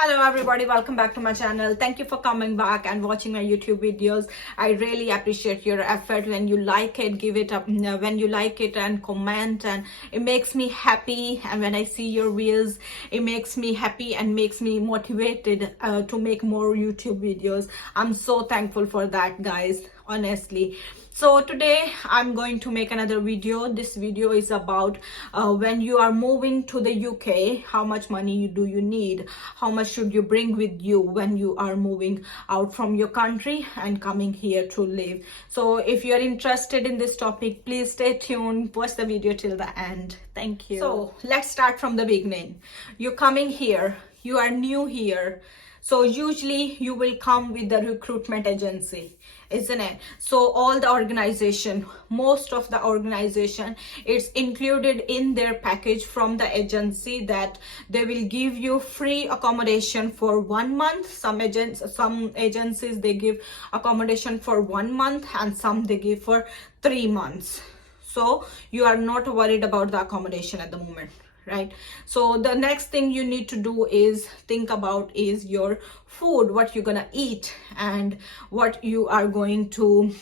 Hello everybody, welcome back to my channel. Thank you for coming back and watching my YouTube videos. I really appreciate your effort. When you like it, give it up. When you like it and comment, and it makes me happy. And when I see your views, it makes me happy and makes me motivated to make more YouTube videos. I'm so thankful for that, guys, honestly. So today I'm going to make another video. This video is about when you are moving to the UK, how much money do you need? How much should you bring with you when you are moving out from your country and coming here to live? So if you're interested in this topic, please stay tuned, watch the video till the end. Thank you. So let's start from the beginning. You're coming here, you are new here. So usually you will come with the recruitment agency, isn't it? So all the organization, most of the organization, it's included in their package from the agency that they will give you free accommodation for 1 month. Some agencies they give accommodation for 1 month, and some they give for 3 months. So you are not worried about the accommodation at the moment, right? So the next thing you need to do is think about is your food, what you're gonna eat, and what you are going to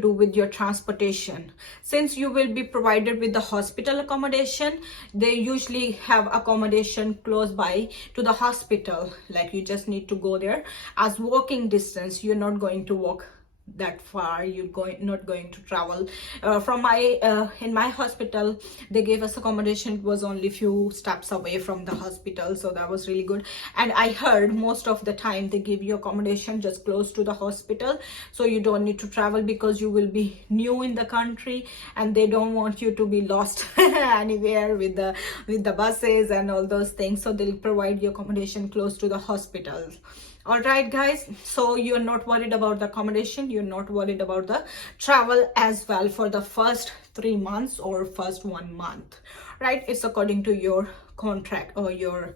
do with your transportation. Since you will be provided with the hospital accommodation, they usually have accommodation close by to the hospital. Like you just need to go there as walking distance. You're not going to walk that far, not going to travel from in my hospital. They gave us accommodation. It was only few steps away from the hospital, so that was really good. And I heard most of the time they give you accommodation just close to the hospital, so you don't need to travel, because you will be new in the country and they don't want you to be lost anywhere with the buses and all those things. So they'll provide you accommodation close to the hospital. All right, guys, so you're not worried about the accommodation, you're not worried about the travel as well for the first 3 months or first 1 month, right? It's according to your contract or your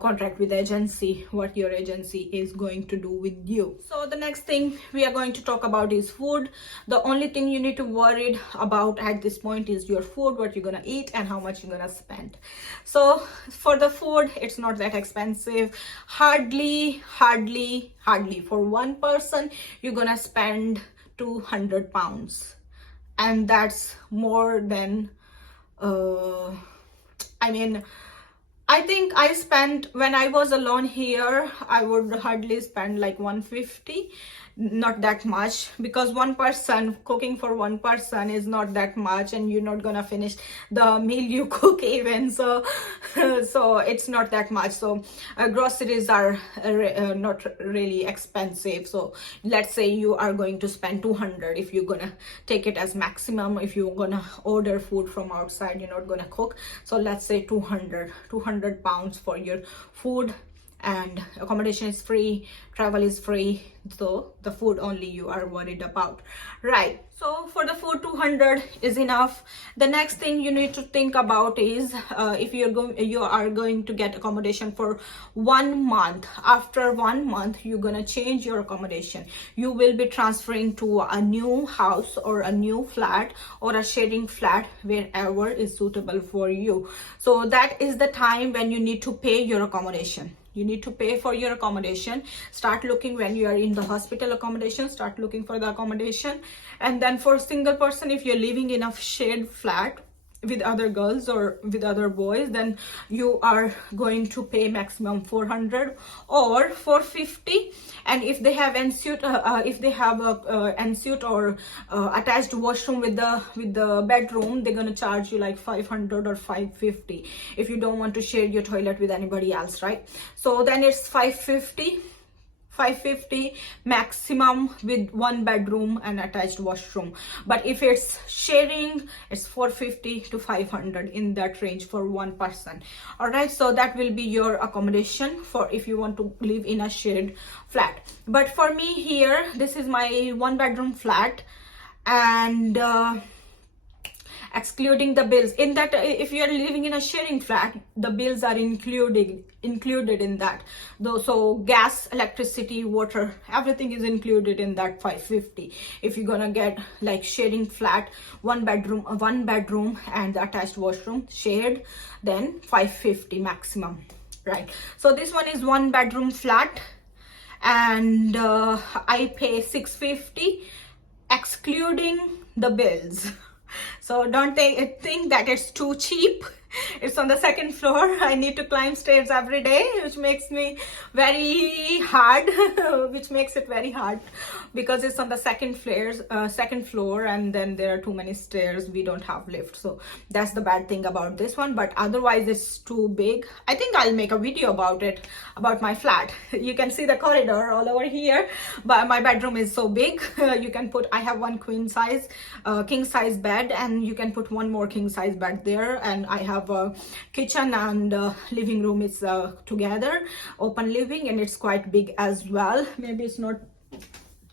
contract with the agency, what your agency is going to do with you. So the next thing we are going to talk about is food. The only thing you need to worry about at this point is your food, what you're gonna eat and how much you're gonna spend. So for the food, it's not that expensive. Hardly for one person you're gonna spend £200, and that's more than I think I spent, when I was alone here, I would hardly spend like 150, not that much, because one person cooking for one person is not that much, and you're not gonna finish the meal you cook even. So so it's not that much. So groceries are not really expensive. So let's say you are going to spend 200 if you're gonna take it as maximum. If you're gonna order food from outside, you're not gonna cook, so let's say 200 pounds for your food, and accommodation is free, travel is free, so the food only you are worried about, right? So for the food, 200 is enough. The next thing you need to think about is if you are going to get accommodation for 1 month. After 1 month you're gonna change your accommodation. You will be transferring to a new house or a new flat or a sharing flat, wherever is suitable for you. So that is the time when you need to pay your accommodation. You need to pay for your accommodation. Start looking when you are in the hospital accommodation, start looking for the accommodation. And then for single person, if you're living in a shared flat with other girls or with other boys, then you are going to pay maximum 400 or 450. And if they have ensuite, if they have a ensuite or attached washroom with the bedroom, they're gonna charge you like 500 or 550 if you don't want to share your toilet with anybody else, right? So then it's 550 maximum with 1 bedroom and attached washroom. But if it's sharing, it's 450 to 500, in that range for one person. All right, so that will be your accommodation for if you want to live in a shared flat. But for me here, this is my 1 bedroom flat, and excluding the bills in that, if you are living in a sharing flat, the bills are included in that though. So gas, electricity, water, everything is included in that 550. If you're gonna get like sharing flat, 1 bedroom and the attached washroom shared, then 550 maximum. right? So this one is 1-bedroom flat, and I pay 650 excluding the bills. So don't think that it's too cheap. It's on the 2nd floor. I need to climb stairs every day, which makes me very hard which makes it very hard, because it's on the 2nd floor, and then there are too many stairs. We don't have lift, so that's the bad thing about this one. But otherwise it's too big. I think I'll make a video about it, about my flat. You can see the corridor all over here, but my bedroom is so big. You can put, I have one king size bed, and you can put one more king size bed there, and I have a kitchen and living room is together, open living, and it's quite big as well. Maybe it's not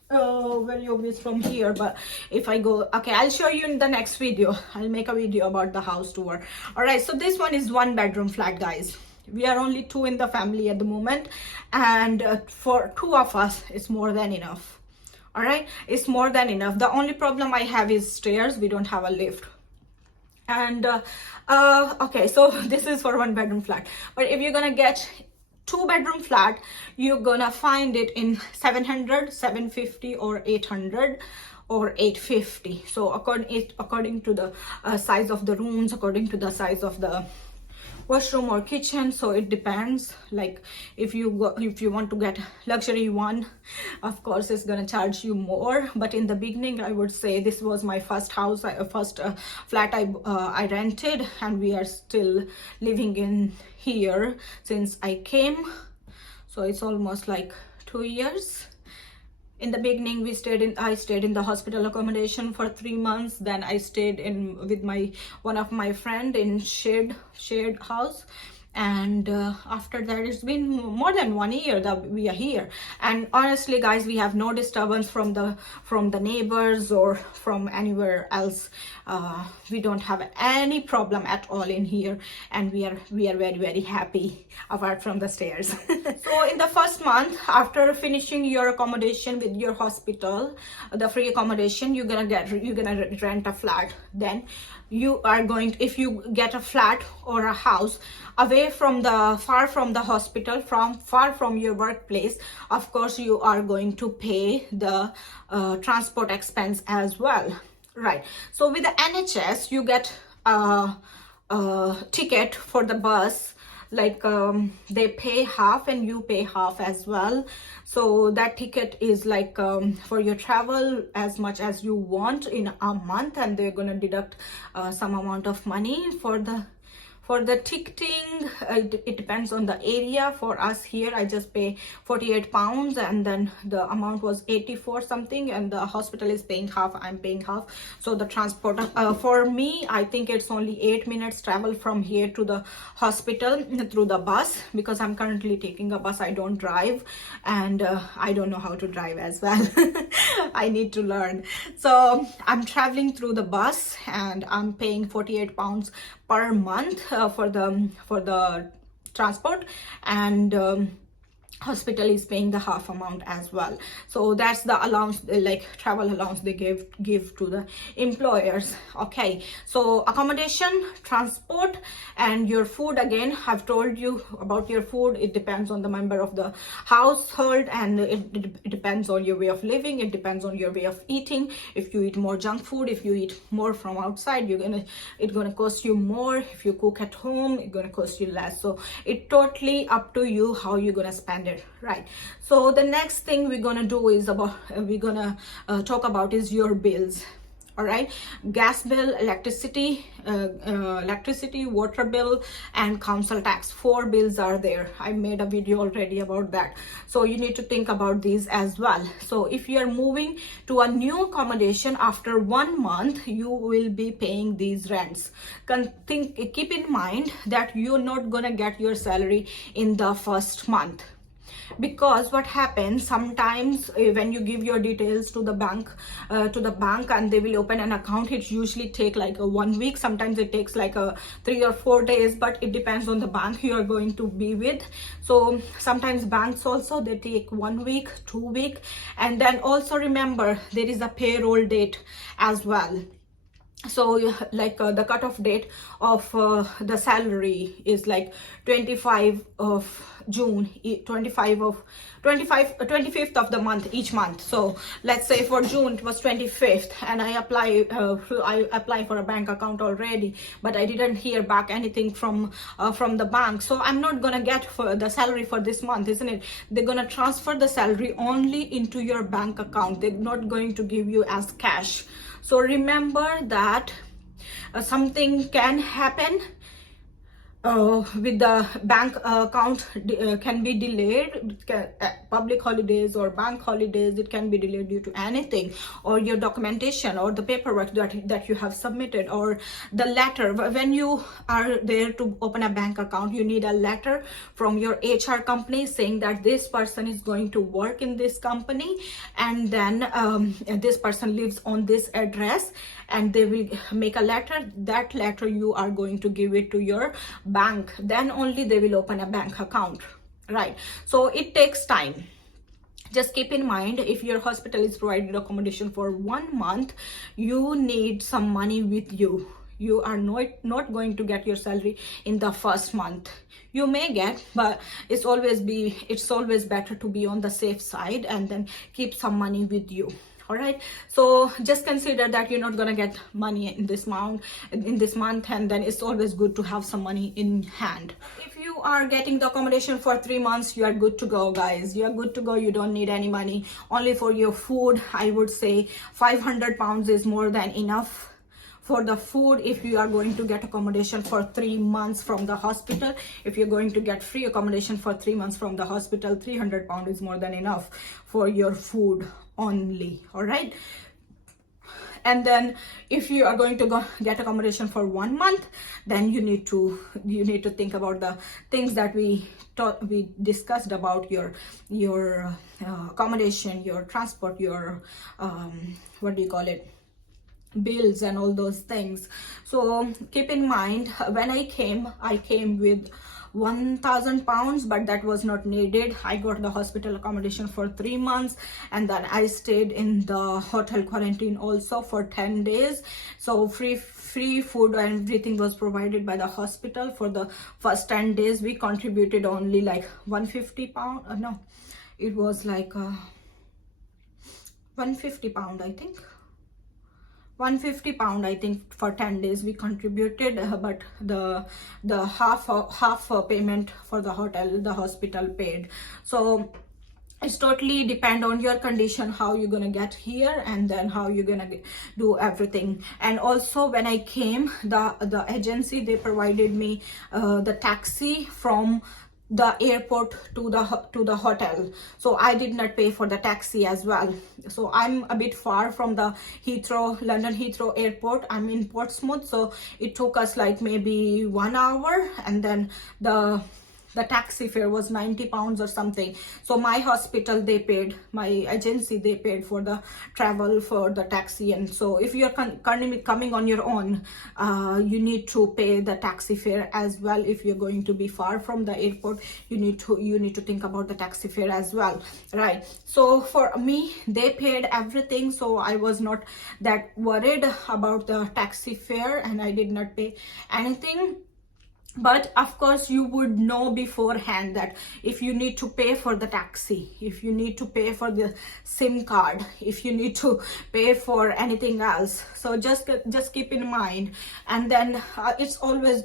very obvious from here, but if I go, okay, I'll show you in the next video. I'll make a video about the house tour. All right, so this one is 1-bedroom flat, guys. We are only 2 in the family at the moment, and for 2 of us it's more than enough. All right, it's more than enough. The only problem I have is stairs. We don't have a lift. And okay, so this is for 1-bedroom flat. But if you're gonna get 2-bedroom flat, you're gonna find it in 700, 750, or 800 or 850. So according to the size of the rooms, according to the size of the washroom or kitchen. So it depends. Like if you want to get luxury one, of course it's gonna charge you more. But in the beginning, I would say this was my first house, first flat I rented, and we are still living in here since I came. So it's almost like 2 years. In the beginning, I stayed in the hospital accommodation for 3 months. Then I stayed in with one of my friend in shared house. And after that, it's been more than 1 year that we are here. And honestly, guys, we have no disturbance from the neighbors or from anywhere else. We don't have any problem at all in here, and we are very, very happy, apart from the stairs. So in the first month, after finishing your accommodation with your hospital, the free accommodation, you're gonna rent a flat. Then you are going to, if you get a flat or a house away from far from the hospital, far from your workplace, of course you are going to pay the transport expense as well, right? So with the NHS, you get a ticket for the bus. Like they pay half and you pay half as well. So that ticket is like for your travel as much as you want in a month, and they're gonna deduct some amount of money for the ticketing. It depends on the area. For us here, I just pay 48 pounds, and then the amount was 84 something, and the hospital is paying half, I'm paying half. So the transport for me, I think it's only 8 minutes travel from here to the hospital through the bus, because I'm currently taking a bus. I don't drive, and I don't know how to drive as well. I need to learn. So I'm traveling through the bus, and I'm paying 48 pounds per month for the transport, and hospital is paying the half amount as well. So that's the allowance, like travel allowance they give to the employers. Okay, so accommodation, transport, and your food. Again, I've told you about your food. It depends on the member of the household, and it depends on your way of living. It depends on your way of eating. If you eat more junk food, if you eat more from outside, it's gonna cost you more. If you cook at home, it's gonna cost you less. So it's totally up to you how you're gonna spend it, right? So the next thing we're gonna do is talk about is your bills. All right, gas bill, electricity, water bill, and council tax. 4 bills are there. I made a video already about that. So you need to think about these as well. So if you're moving to a new accommodation, after 1 month, you will be paying these rents. Keep in mind that you're not gonna get your salary in the first month. Because what happens sometimes, when you give your details to the bank and they will open an account, it usually take like 1 week. Sometimes it takes like 3 or 4 days, but it depends on the bank you are going to be with. So sometimes banks also, they take 1 week, 2 weeks. And then also remember, there is a payroll date as well. So like the cutoff date of the salary is like 25 of June, 25 of 25th of the month, each month. So let's say for June it was 25th, and I apply for a bank account already, but I didn't hear back anything from the bank. So I'm not gonna get for the salary for this month, isn't it? They're gonna transfer the salary only into your bank account. They're not going to give you as cash. So remember that something can happen with the bank account, can be delayed. Public holidays or bank holidays, it can be delayed due to anything, or your documentation or the paperwork that you have submitted, or the letter. When you are there to open a bank account, you need a letter from your HR company saying that this person is going to work in this company, and then this person lives on this address, and they will make a letter. That letter you are going to give it to your bank, then only they will open a bank account, right? So it takes time. Just keep in mind, if your hospital is providing accommodation for 1 month, you need some money with you. You are not going to get your salary in the first month. You may get, but it's always better to be on the safe side and then keep some money with you. All right, so just consider that you're not gonna get money in this month, and then it's always good to have some money in hand. If you are getting the accommodation for 3 months, you are good to go, guys. You are good to go. You don't need any money. Only for your food, I would say £500 is more than enough for the food. If you are going to get accommodation for 3 months from the hospital, if you're going to get free accommodation for 3 months from the hospital, £300 is more than enough for your food only. All right, and then if you are going to go get accommodation for 1 month, then you need to think about the things that we discussed about your accommodation, your transport, your what do you call it, bills and all those things. So keep in mind, when I came with £1,000, but that was not needed. I got the hospital accommodation for 3 months, and then I stayed in the hotel quarantine also for 10 days. So free food and everything was provided by the hospital. For the first 10 days we contributed only like £150. No, it was like £150, I think. £150, I think, for 10 days we contributed, but the half payment for the hospital paid. So it's totally depend on your condition, how you're gonna get here, and then how you're gonna do everything. And also when I came, the agency, they provided me the taxi from the airport to the hotel, so I did not pay for the taxi as well. So I'm a bit far from the London Heathrow airport. I'm in Portsmouth, so it took us like maybe 1 hour, and then the taxi fare was £90 or something. So my hospital, they paid, my agency, they paid for the travel, for the taxi. And so if you're coming on your own, you need to pay the taxi fare as well. If you're going to be far from the airport, you need to think about the taxi fare as well, right? So for me, they paid everything, so I was not that worried about the taxi fare, and I did not pay anything. But of course, you would know beforehand that if you need to pay for the taxi, if you need to pay for the SIM card, if you need to pay for anything else, so just keep in mind. And then it's always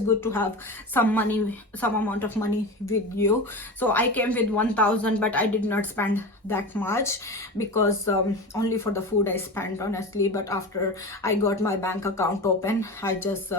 good to have some amount of money with you. So I came with 1,000, but I did not spend that much, because only for the food I spent, honestly. But after I got my bank account open, I just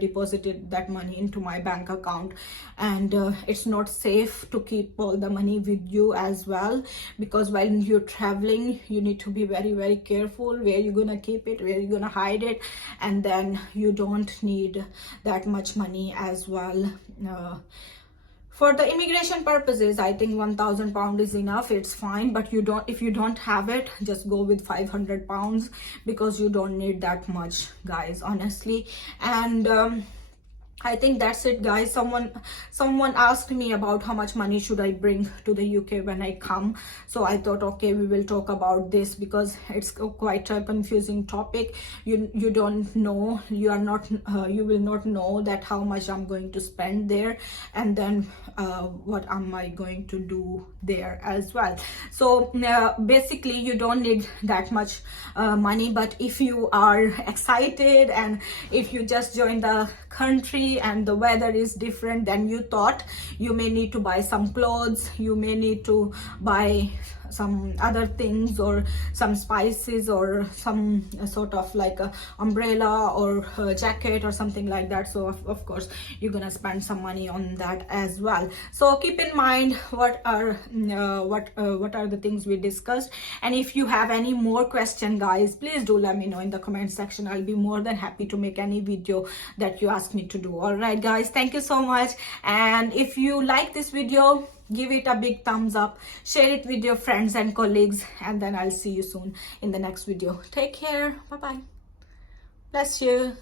deposited that money into my bank account. And it's not safe to keep all the money with you as well, because while you're traveling, you need to be very, very careful where you're gonna keep it, where you're gonna hide it, and then you don't need that much money as well. For the immigration purposes, I think £1,000 is enough. It's fine, but if you don't have it, just go with £500, because you don't need that much, guys, honestly. And I think that's it, guys. Someone asked me about how much money should I bring to the UK when I come. So I thought, okay, we will talk about this because it's quite a confusing topic. You don't know, you are not you will not know that how much I'm going to spend there, and then what am I going to do there as well. So basically you don't need that much money, but if you are excited and if you just joined the country and the weather is different than you thought, you may need to buy some clothes, you may need to buy some other things or some spices or some sort of like a umbrella or a jacket or something like that. So of course you're gonna spend some money on that as well. So keep in mind what are the things we discussed, and if you have any more question, guys, please do let me know in the comment section. I'll be more than happy to make any video that you ask me to do. All right, guys, thank you so much. And if you like this video, give it a big thumbs up, share it with your friends and colleagues, and then I'll see you soon in the next video. Take care. Bye bye. Bless you.